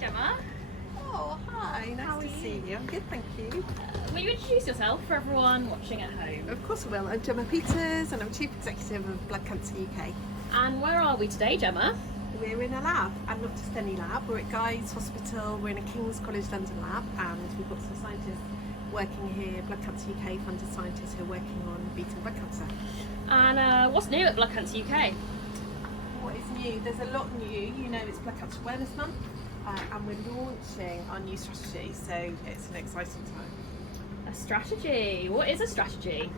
Gemma. Oh, hi, How nice are to see you? you. I'm good, thank you. Will you introduce yourself for everyone watching at home? Of course I will. I'm Gemma Peters and I'm Chief Executive of Blood Cancer UK. And where are we today, Gemma? We're in a lab, and not just any lab. We're at Guy's Hospital, we're in a King's College London lab, and we've got some scientists working here, Blood Cancer UK funded scientists who are working on beating blood cancer. And what's new at Blood Cancer UK? What is new? There's a lot new. You know, it's Blood Cancer Awareness Month, and we're launching our new strategy, so it's an exciting time. A strategy. What is a strategy?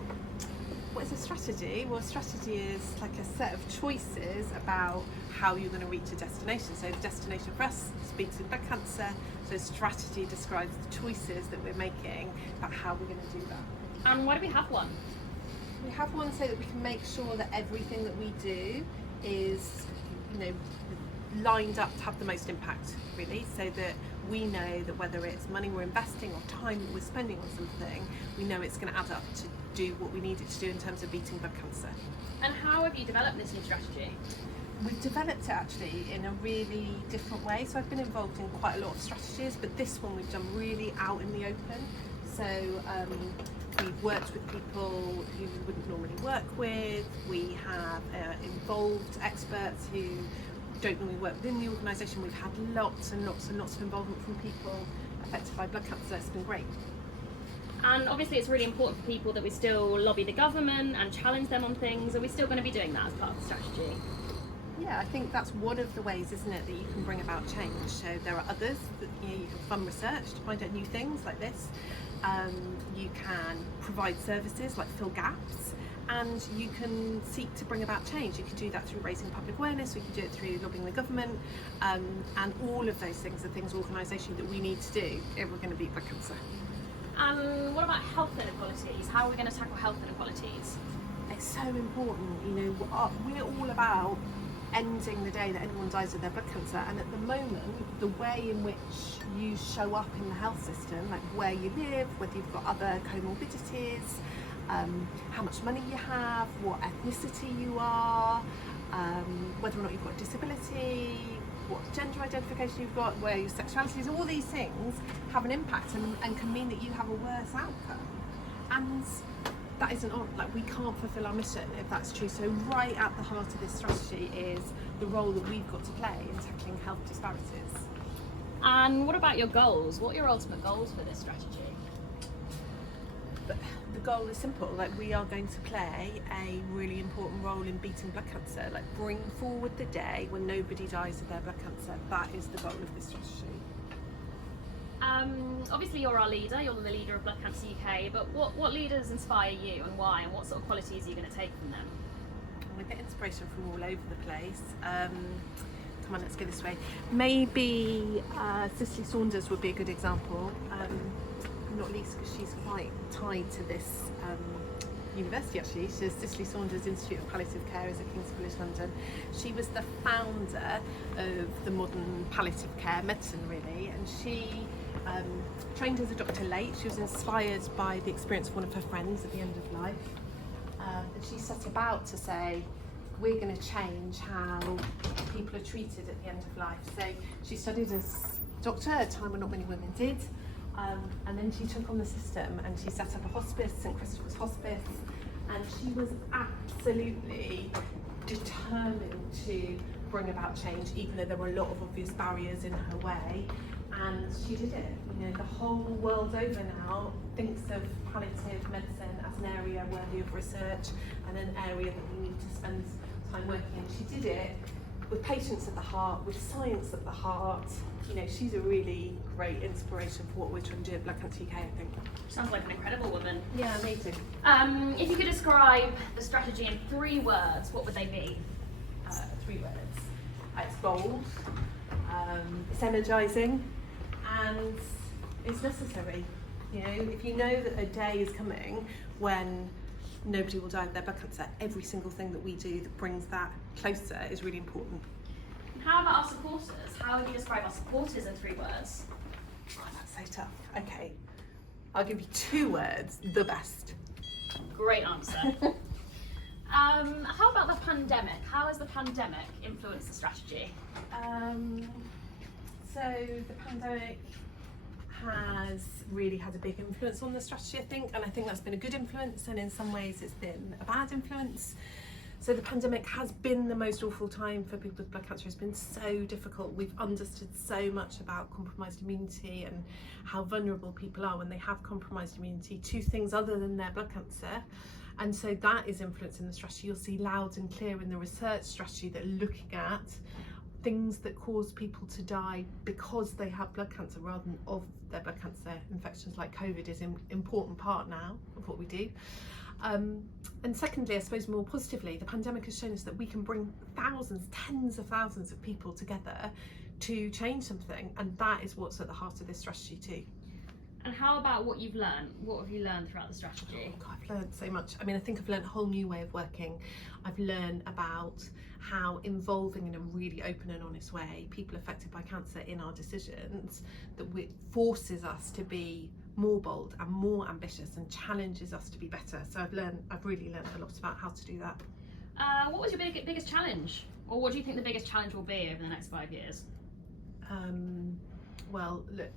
What is a strategy? Well, a strategy is like a set of choices about how you're going to reach a destination. So the destination for us is beating blood cancer. So strategy describes the choices that we're making about how we're going to do that. And why do we have one? We have one so that we can make sure that everything that we do is, lined up to have the most impact, really, so that we know that whether it's money we're investing or time that we're spending on something, we know it's going to add up to do what we need it to do in terms of beating blood cancer. And how have you developed this new strategy? We've developed it actually in a really different way. So I've been involved in quite a lot of strategies, but this one we've done really out in the open. So we've worked with people who we wouldn't normally work with. We have involved experts who don't normally work within the organisation. We've had lots and lots and lots of involvement from people affected by blood cancer. It's been great. And obviously it's really important for people that we still lobby the government and challenge them on things. Are we still going to be doing that as part of the strategy? Yeah, I think that's one of the ways, isn't it, that you can bring about change. So there are others that you can fund research to find out new things like this. You can provide services like fill gaps, and you can seek to bring about change. You can do that through raising public awareness, we can do it through lobbying the government, and all of those things are things organisation that we need to do if we're going to beat blood cancer. And what about health inequalities? How are we going to tackle health inequalities? It's so important, we're all about ending the day that anyone dies of their blood cancer, and at the moment the way in which you show up in the health system, like where you live, whether you've got other comorbidities, how much money you have, what ethnicity you are, whether or not you've got a disability, what gender identification you've got, where your sexuality is, all these things have an impact and can mean that you have a worse outcome. And that isn't on, we can't fulfill our mission if that's true. So right at the heart of this strategy is the role that we've got to play in tackling health disparities. And what about your goals? What are your ultimate goals for this strategy? But the goal is simple, we are going to play a really important role in beating blood cancer, bring forward the day when nobody dies of their blood cancer. That is the goal of this strategy. Obviously you're our leader, you're the leader of Blood Cancer UK, but what leaders inspire you and why, and what sort of qualities are you going to take from them? We get inspiration from all over the place. Come on, let's go this way. Maybe Cicely Saunders would be a good example, not least because she's quite tied to this university actually. She's Cicely Saunders Institute of Palliative Care is at King's College London. She was the founder of the modern palliative care medicine really, and she trained as a doctor late. She was inspired by the experience of one of her friends at the end of life, and she set about to say, we're going to change how people are treated at the end of life. So she studied as a doctor at a time when not many women did, and then she took on the system and she set up a hospice, St Christopher's Hospice, and she was absolutely determined to bring about change, even though there were a lot of obvious barriers in her way. And she did it. The whole world over now thinks of palliative medicine as an area worthy of research and an area that we need to spend time working in. She did it with patients at the heart, with science at the heart. She's a really great inspiration for what we're trying to do at Blood Cancer UK, I think. Sounds like an incredible woman. Yeah, amazing. If you could describe the strategy in 3 words, what would they be? 3 words. It's bold, it's energising, and it's necessary. If you know that a day is coming when nobody will die of their blood cancer, every single thing that we do that brings that closer is really important. How about our supporters? How would you describe our supporters in 3 words? Oh, that's so tough. Okay, I'll give you 2 words, the best. Great answer. How about the pandemic? How has the pandemic influenced the strategy? So the pandemic has really had a big influence on the strategy, I think, and I think that's been a good influence, and in some ways it's been a bad influence. So the pandemic has been the most awful time for people with blood cancer. It's been so difficult. We've understood so much about compromised immunity and how vulnerable people are when they have compromised immunity to things other than their blood cancer. And so that is influencing the strategy. You'll see loud and clear in the research strategy that are looking at things that cause people to die because they have blood cancer rather than of their blood cancer. Infections like COVID is an important part now of what we do. And secondly, I suppose more positively, the pandemic has shown us that we can bring thousands, tens of thousands of people together to change something, and that is what's at the heart of this strategy too. And how about what you've learned? What have you learned throughout the strategy? Oh God, I've learned so much. I mean, I think I've learned a whole new way of working. I've learned about how involving in a really open and honest way people affected by cancer in our decisions, that forces us to be more bold and more ambitious and challenges us to be better. So I've really learned a lot about how to do that. What was your biggest challenge? Or what do you think the biggest challenge will be over the next 5 years? Well, look,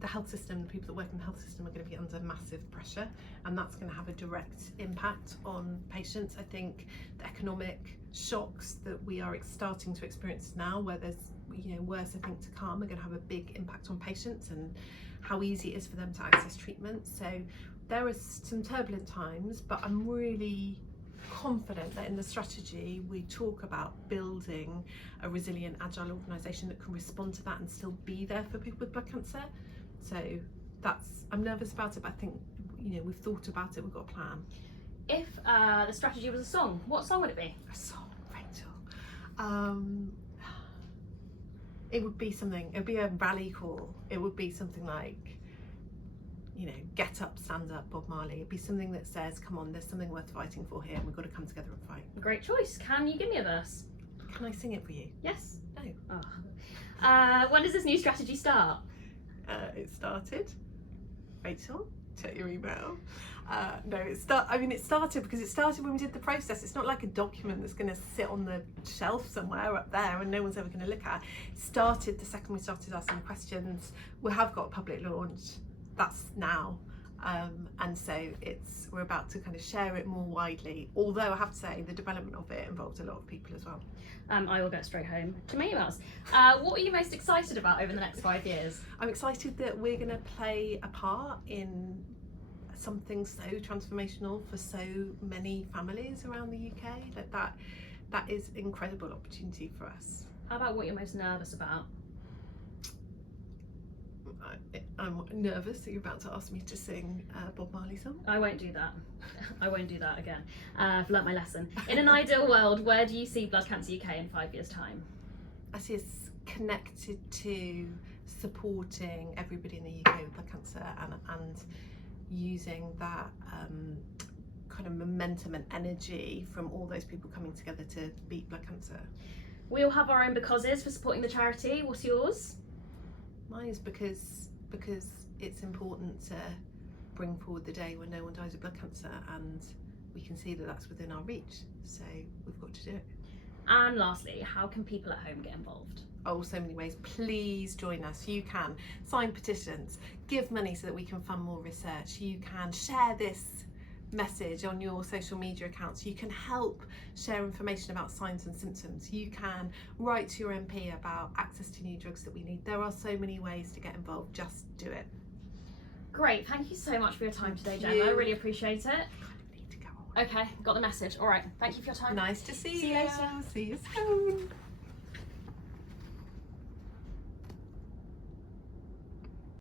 the health system, the people that work in the health system are going to be under massive pressure, and that's going to have a direct impact on patients. I think the economic shocks that we are starting to experience now, where there's worse I think to come, are going to have a big impact on patients and how easy it is for them to access treatment. So there are some turbulent times, but I'm really confident that in the strategy we talk about building a resilient, agile organisation that can respond to that and still be there for people with blood cancer. So I'm nervous about it, but I think we've thought about it, we've got a plan. If the strategy was a song, what song would it be? A song, Rachel. It would be something, it would be a rally call. It would be something like, get up, stand up, Bob Marley. It'd be something that says, come on, there's something worth fighting for here, and we've got to come together and fight. Great choice. Can you give me a verse? Can I sing it for you? Yes. No. Oh. When does this new strategy start? It started. Rachel, check your email. No, it started because it started when we did the process. It's not like a document that's going to sit on the shelf somewhere up there and no one's ever going to look at. It started the second we started asking questions. We have got a public launch. That's now. And so we're about to kind of share it more widely, although I have to say the development of it involved a lot of people as well. I will go straight home to my emails. What are you most excited about over the next 5 years? I'm excited that we're going to play a part in something so transformational for so many families around the UK. That is an incredible opportunity for us. How about what you're most nervous about? I'm nervous that you're about to ask me to sing a Bob Marley song. I won't do that. I won't do that again. I've learnt my lesson. In an ideal world, where do you see Blood Cancer UK in 5 years' time? I see us connected to supporting everybody in the UK with blood cancer and using that kind of momentum and energy from all those people coming together to beat blood cancer. We all have our own becauses for supporting the charity. What's yours? Mine is because it's important to bring forward the day when no one dies of blood cancer, and we can see that that's within our reach, so we've got to do it. And lastly, how can people at home get involved? Oh, so many ways. Please join us. You can sign petitions, give money so that we can fund more research. You can share this message on your social media accounts. You can help share information about signs and symptoms. You can write to your MP about access to new drugs that we need. There are so many ways to get involved. Just do it. Great. Thank you so much for your time today, Gemma. I really appreciate it. I need to go on. Okay, got the message. All right. Thank you for your time. Nice to see you. See you later. See you soon.